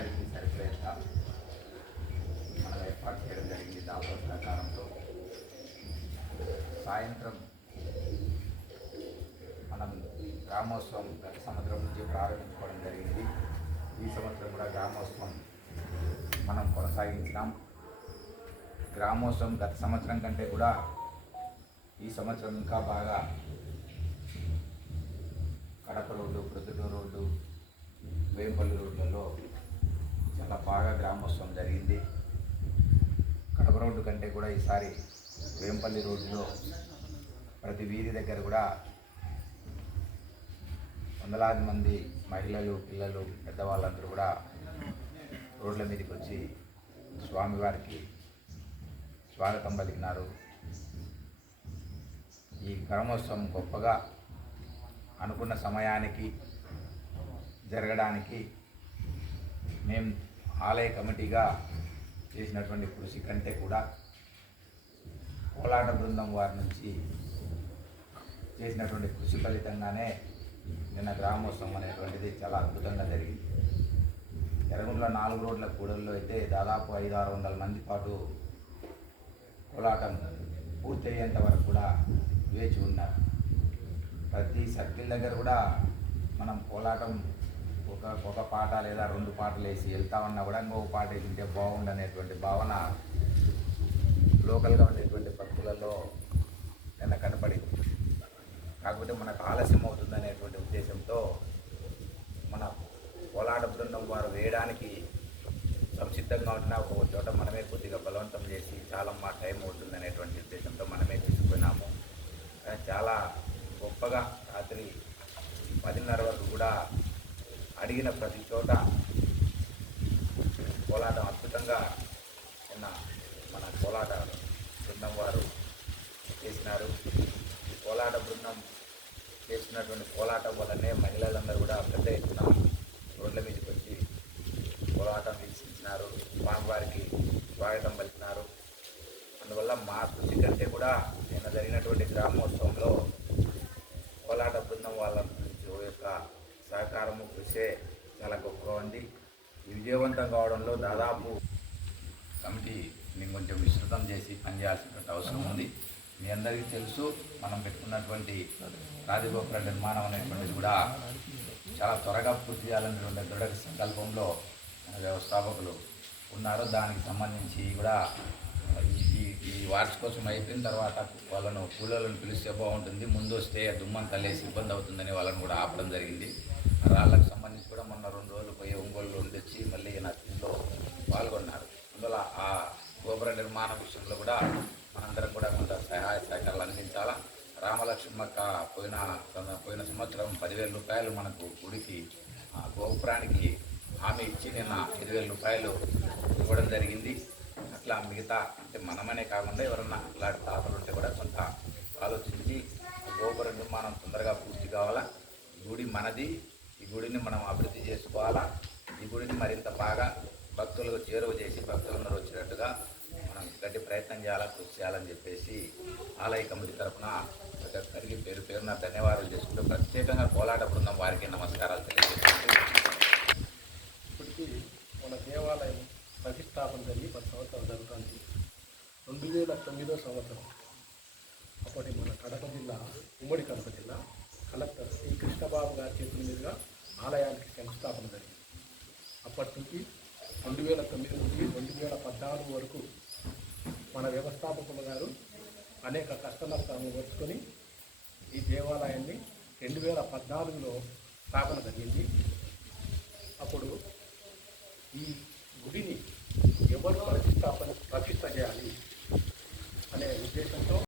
అందరికీ సరిపోయేంత మనం ఏర్పాటు చేయడం జరిగింది దాపో సహకారంతో సాయంత్రం మనం గ్రామోత్సవం గత సంవత్సరం నుంచి ప్రారంభించుకోవడం జరిగింది. ఈ సంవత్సరం కూడా గ్రామోత్సవం మనం కొనసాగించినాం. గ్రామోత్సవం గత సంవత్సరం కంటే కూడా ఈ సంవత్సరం ఇంకా బాగా Kadapa road Proddatur road Vempalli road చాలా బాగా గ్రామోత్సవం జరిగింది. కడప రోడ్డు కంటే కూడా ఈసారి వేంపల్లి రోడ్డులో ప్రతి వీధి దగ్గర కూడా వందలాది మంది మహిళలు పిల్లలు పెద్దవాళ్ళందరూ కూడా రోడ్ల మీదకి వచ్చి స్వామివారికి స్వాగతం పలికినారు. ఈ గ్రామోత్సవం గొప్పగా అనుకున్న సమయానికి జరగడానికి మేము ఆలయ కమిటీగా చేసినటువంటి కృషి కంటే కూడా కోలాట బృందం వారి నుంచి చేసినటువంటి కృషి ఫలితంగానే నిన్న గ్రామోత్సవం అనేటువంటిది చాలా అద్భుతంగా జరిగింది. ఎర్రగుంట్ల నాలుగు రోడ్ల కూడల్లో అయితే దాదాపు ఐదు ఆరు వందల మంది పాటు కోలాటం పూర్తయ్యేంత వరకు కూడా వేచి ఉన్నారు. ప్రతి సర్కిల్ దగ్గర కూడా మనం కోలాటం ఒక ఒక పాట లేదా రెండు పాటలు వేసి వెళ్తా ఉన్నా కూడా ఇంకొక పాట వేసింటే బాగుండు అనేటువంటి భావన లోకల్గా ఉండేటువంటి భక్తులలో నిన్న కనపడింది. కాకపోతే మనకు ఆలస్యం అవుతుంది అనేటువంటి ఉద్దేశంతో మన కోలాట బృందం వారు వేయడానికి సంసిద్ధంగా ఉన్న ఒక చోట మనమే కొద్దిగా బలవంతం చేసి చాలా మా టైం అవుతుంది అనేటువంటి ఉద్దేశంతో మనమే తీసుకున్నాము. చాలా గొప్పగా రాత్రి పదిన్నర వరకు కూడా అడిగిన ప్రతి చోట కోలాటం అద్భుతంగా ఉన్న మన కోలాట బృందం వారు చేసినారు. ఈ కోలాట బృందం చేసినటువంటి కోలాటం వల్లనే మహిళలందరూ కూడా పెద్ద ఎత్తున రోడ్ల మీదకి వచ్చి కోలాటం వీక్షించినారు. స్వామివారికి స్వాగతం పలికినారు. అందువల్ల మా కృషి కంటే కూడా నిన్న జరిగినటువంటి గ్రామోత్సవంలో కోలాట బృందం వాళ్ళ నుంచి యొక్క కృషే చాలా గొప్పగా ఉంది. విజయవంతం కావడంలో దాదాపు కమిటీని కొంచెం విస్తృతం చేసి పనిచేయాల్సినటువంటి అవసరం ఉంది. మీ అందరికీ తెలుసు మనం పెట్టుకున్నటువంటి రాజగోపుర నిర్మాణం అనేటువంటిది కూడా చాలా త్వరగా పూర్తి చేయాలనేటువంటి దృఢ సంకల్పంలో మన వ్యవస్థాపకులు ఉన్నారు దానికి సంబంధించి కూడా ఈ- ఈ కోసం అయిపోయిన తర్వాత వాళ్ళను కూలీలను పిలిస్తే బాగుంటుంది ముందు వస్తే దుమ్మని తల్లేసి ఇబ్బంది అవుతుందని వాళ్ళని కూడా ఆపడం జరిగింది. రాళ్ళకు సంబంధించి కూడా మొన్న రెండు రోజులు పోయి ఒంగోలు ఉండొచ్చి మళ్ళీ నా దీంట్లో పాల్గొన్నారు. అందువల్ల ఆ గోపుర నిర్మాణ విషయంలో కూడా మనందరం కూడా కొంత సహాయ సహకారాలు అందించాలా? రామలక్ష్మక్క పోయిన పోయిన సంవత్సరం పదివేల రూపాయలు మనకు గుడికి ఆ గోపురానికి హామీ ఇచ్చి నిన్న ఐదు వేల రూపాయలు ఇవ్వడం జరిగింది. ఇట్లా మిగతా అంటే మనమనే కాకుండా ఎవరన్నా ఇలాంటి తాతలు ఉంటే కూడా కొంత ఆలోచించి గోపుర నిర్మాణం తొందరగా పూర్తి కావాలా? ఈ గుడి మనది ఈ గుడిని మనం అభివృద్ధి చేసుకోవాలా? ఈ గుడిని మరింత బాగా భక్తులకు చేరువ చేసి భక్తులందరూ వచ్చినట్టుగా మనం గట్టి ప్రయత్నం చేయాలా కృషి చేయాలని చెప్పేసి ఆలయ కమిటీ తరఫున ప్రతి ఒక్కరికి పేరు పేరున ధన్యవాదాలు చేసుకుంటూ ప్రత్యేకంగా కోలాట బృందం వారికి నమస్కారాలు తెలియజేసుకుంటూ ప్రతిష్టాపన జరిగి పది సంవత్సరాలు జరుగుతుంది. రెండు వేల తొమ్మిదో సంవత్సరం. అప్పటి మన కడప జిల్లా ఉమ్మడి కడప జిల్లా కలెక్టర్ శ్రీ కృష్ణబాబు గారి చేతుల మీదుగా ఆలయానికి శంకుస్థాపన జరిగింది. అప్పటి నుంచి రెండు వేల తొమ్మిది నుంచి రెండు వేల పద్నాలుగు వరకు మన వ్యవస్థాపకులు గారు అనేక కష్ట నష్టాలను వచ్చుకొని ఈ దేవాలయాన్ని రెండు వేల పద్నాలుగులో స్థాపన జరిగింది.